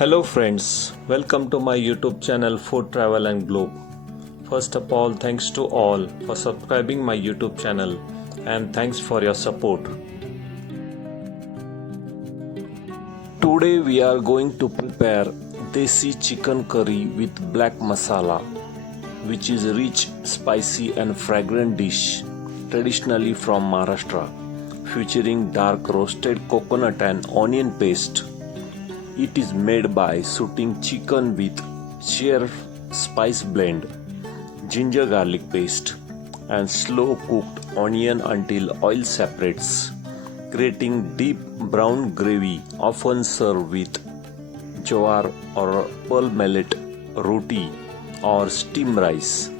Hello friends, welcome to my YouTube channel Food Travel and Globe. First of all, thanks to all for subscribing my YouTube channel and thanks for your support. Today we are going to prepare Desi chicken curry with black masala, which is a rich, spicy and fragrant dish traditionally from Maharashtra, featuring dark roasted coconut and onion paste. It is made by sauteing chicken with sheer spice blend, ginger garlic paste, and slow cooked onion until oil separates, creating deep brown gravy often served with jowar or pearl millet roti or steamed rice.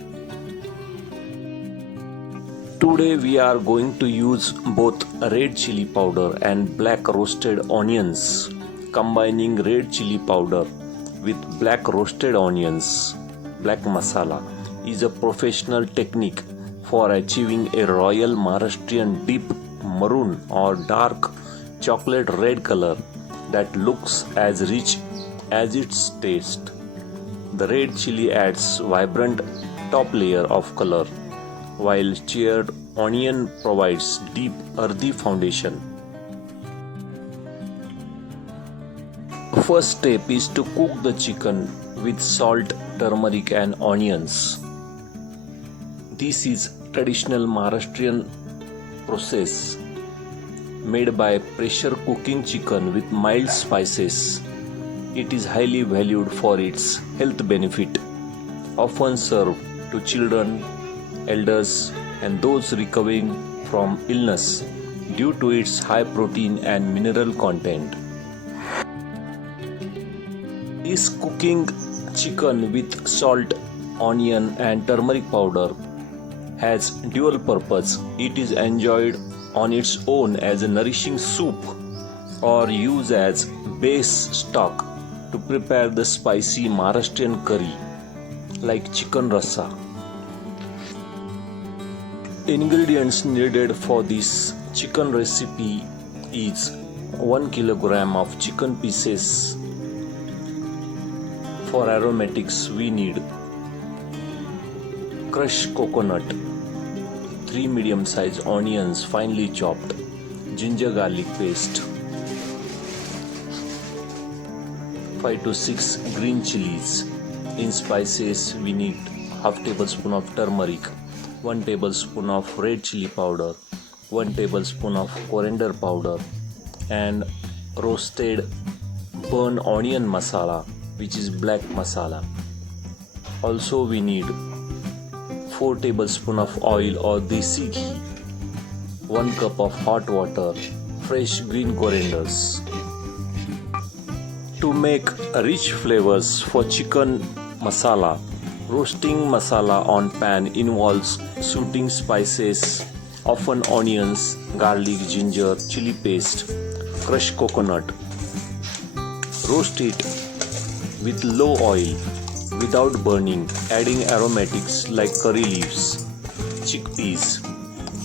Today we are going to use both red chili powder and black roasted onions. Combining red chili powder with black roasted onions, black masala, is a professional technique for achieving a royal Maharashtrian deep maroon or dark chocolate red color that looks as rich as its taste. The red chili adds vibrant top layer of color, while charred onion provides deep earthy foundation. First step is to cook the chicken with salt, turmeric and onions. This is traditional Maharashtrian process made by pressure cooking chicken with mild spices. It is highly valued for its health benefit, often served to children, elders and those recovering from illness due to its high protein and mineral content. This cooking chicken with salt, onion and turmeric powder has dual purpose. It is enjoyed on its own as a nourishing soup or used as base stock to prepare the spicy Maharashtrian curry like chicken rasa. Ingredients needed for this chicken recipe is 1 kilogram of chicken pieces. For aromatics we need crushed coconut, 3 medium-sized onions finely chopped, ginger garlic paste, 5 to 6 green chilies. In spices we need half tablespoon of turmeric, 1 tablespoon of red chili powder, 1 tablespoon of coriander powder and roasted burnt onion masala, which is black masala. Also we need 4 tablespoons of oil or Desi ghee, 1 cup of hot water, fresh green corianders. To make rich flavors for chicken masala, roasting masala on pan involves sauteing spices, often onions, garlic, ginger, chili paste, crushed coconut. Roast it with low oil without burning, adding aromatics like curry leaves, chickpeas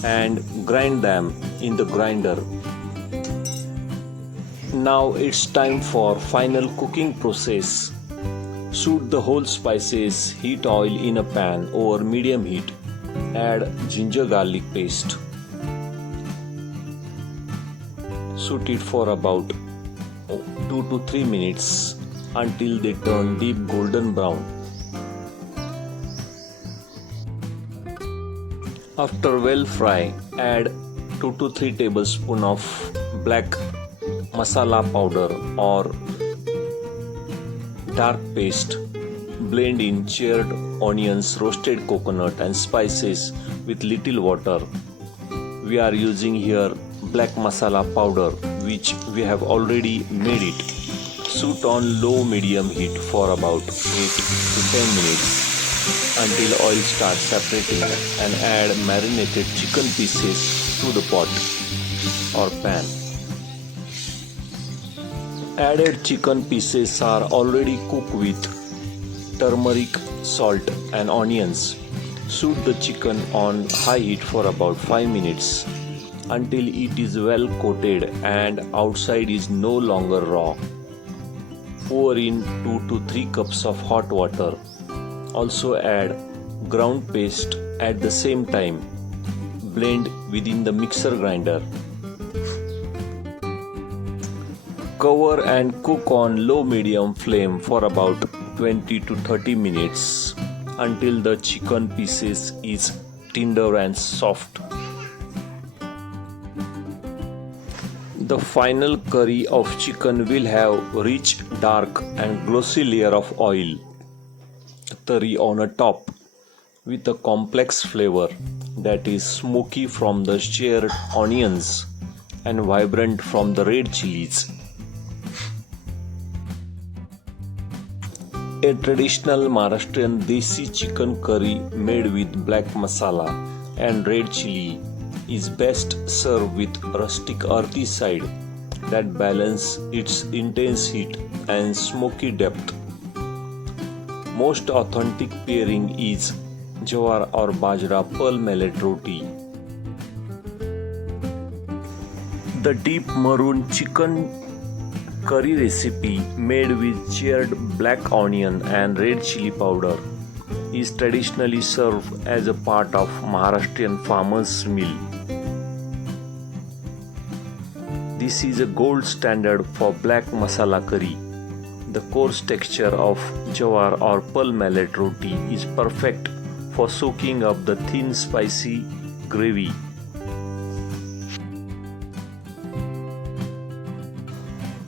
and grind them in the grinder. Now it's time for final cooking process. Sauté the whole spices, heat oil in a pan over medium heat, add ginger garlic paste. Sauté it for about 2 to 3 minutes until they turn deep golden brown. After well fry, add 2 to 3 tablespoons of black masala powder or dark paste. Blend in charred onions, roasted coconut and spices with little water. We are using here black masala powder, which we have already made it. Sauté on low-medium heat for about 8 to 10 minutes until oil starts separating and add marinated chicken pieces to the pot or pan. Added chicken pieces are already cooked with turmeric, salt and onions. Sauté the chicken on high heat for about 5 minutes until it is well coated and outside is no longer raw. Pour in 2 to 3 cups of hot water. Also add ground paste at the same time. Blend within the mixer grinder. Cover and cook on low-medium flame for about 20 to 30 minutes until the chicken pieces is tender and soft. The final curry of chicken will have rich, dark and glossy layer of oil, curry on a top, with a complex flavor that is smoky from the seared onions and vibrant from the red chilies. A traditional Maharashtrian Desi chicken curry made with black masala and red chili is best served with rustic earthy side that balance its intense heat and smoky depth. Most authentic pairing is jawar or bajra pearl millet roti. The deep maroon chicken curry recipe made with seared black onion and red chili powder is traditionally served as a part of Maharashtrian farmers' meal. This is a gold standard for black masala curry. The coarse texture of jawar or pearl millet roti is perfect for soaking up the thin spicy gravy.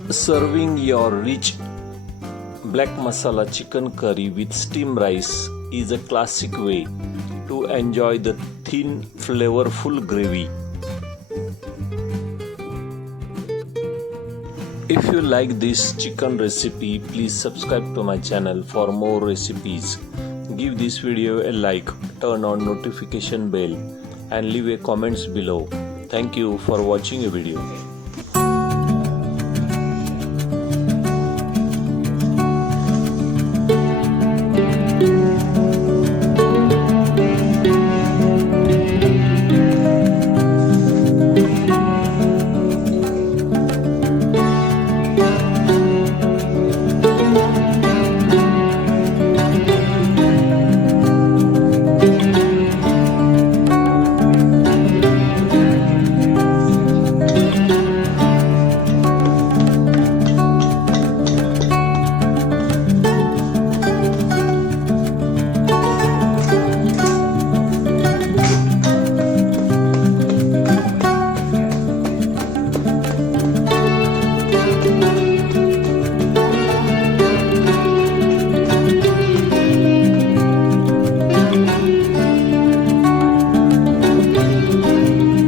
Serving your rich black masala chicken curry with steamed rice is a classic way to enjoy the thin, flavorful gravy. If you like this chicken recipe, please subscribe to my channel for more recipes. Give this video a like, turn on notification bell and leave a comments below. Thank you for watching a video.